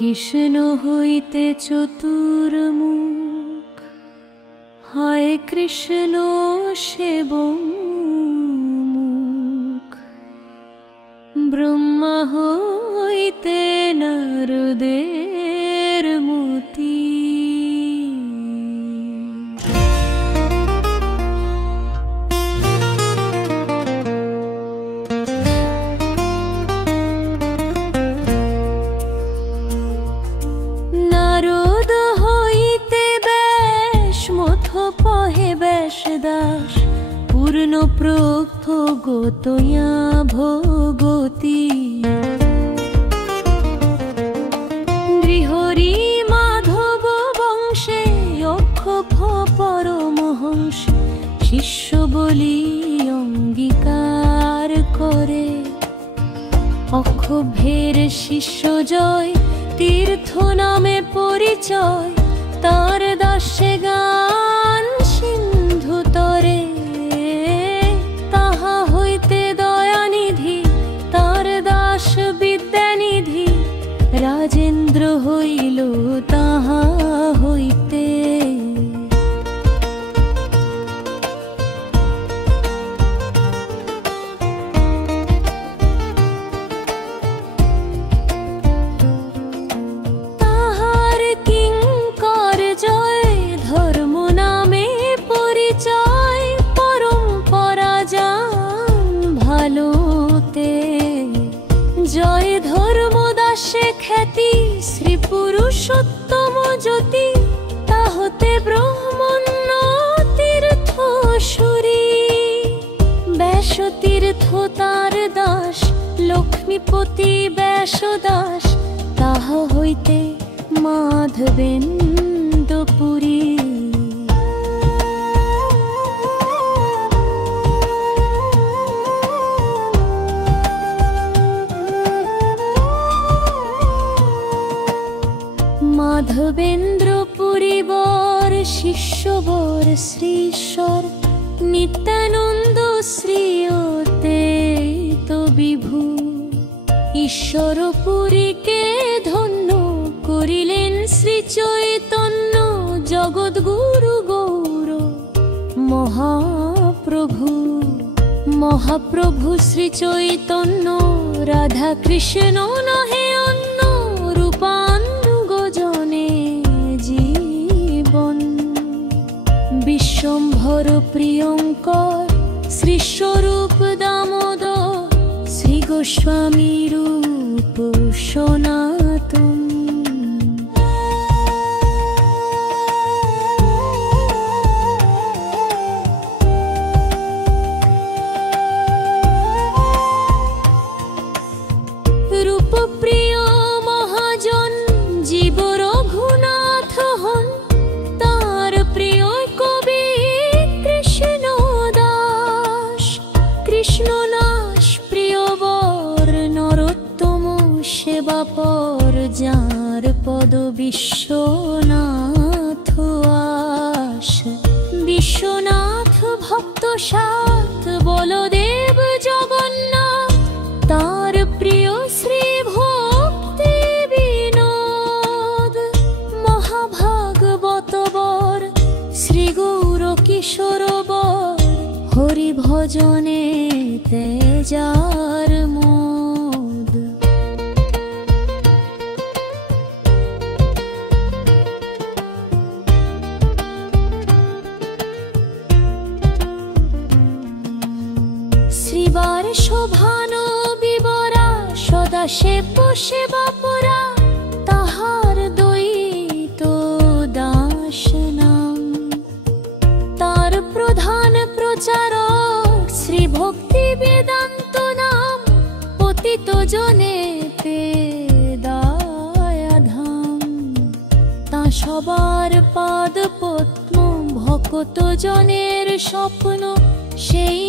কৃষ্ণ হইতে চতুর্মুখ, হয় কৃষ্ণ সেবমুখ। ব্রহ্মা হইতে নারদের মতি, নারদ হইতে বেশ মথ পহে বেশ দাস, পূর্ণ প্রভগতয়া ভগতি। নৃহরি মাধব বংশে অক্ষভ পরমহংস, শিষ্য বলি অঙ্গীকার করে। অক্ষভের শিষ্য জয়, তীর্থ নামে পরিচয়, তার দাসে গান সিন্ধু তরে। তাহা হইতে দয়ানিধি, তার দাস বিদ্যানিধি, রাজেন্দ্র হইল তাহা হইতে। জয় ধর্মদাসে খ্যাতি, শ্রী পুরুষোত্তম জ্যোতি, তাহতে ব্রহ্মণ্য তীর্থ সুরী। ব্যাস তীর্থ তার দাস, লক্ষ্মীপতি ব্যাস দাস, তাহা হইতে মাধবেন্দ্রপুরী। মাধবেন্দ্রপুরী বর শিষ্যবর শ্রীশ্বর, নিত্যানন্দ শ্রীয়তে তো বিভু। ঈশ্বরপুরীকে ধন্য করিলেন শ্রী চৈতন্য, জগদ্গুরু গৌর মহাপ্রভু। মহাপ্রভু শ্রী চৈতন্য, রাধা কৃষ্ণ নহে অন্য, রূপানুগ জনে জীবন। বিশ্বম্ভর প্রিয়ঙ্কর, শ্রীস্বরূপ দামোদর, শ্রী গোস্বামী রূপ সনাতন। রূপপ্রিয় মহাজন জীব রঘুনাথ হন, তার প্রিয় কবি কৃষ্ণ দাস। কৃষ্ণনাশ প্রিয় বর নরোত্তম সেবাপর, যার পদ বিশ্বনাথ আস। বিশ্বনাথ ভক্ত সাত, বলদেব জগন্নাথ, তার প্রিয় শ্রী ভক্তি বিনোদ। মহাভাগবত বর শ্রী গৌর কিশোর বর, হরি ভজনে তেজার মোদ। শ্রীবার শোভান বিবরা, সদা সেব সেবাপরা, তাহার দ্বৈত দাস নাম। তার প্রধান প্রচারক শ্রী ভক্তি বেদান্ত নাম, পতিত জনে পে দয়াধাম। তা সবার পাদ পদ্ম, ভক্ত জনের স্বপ্ন, সেই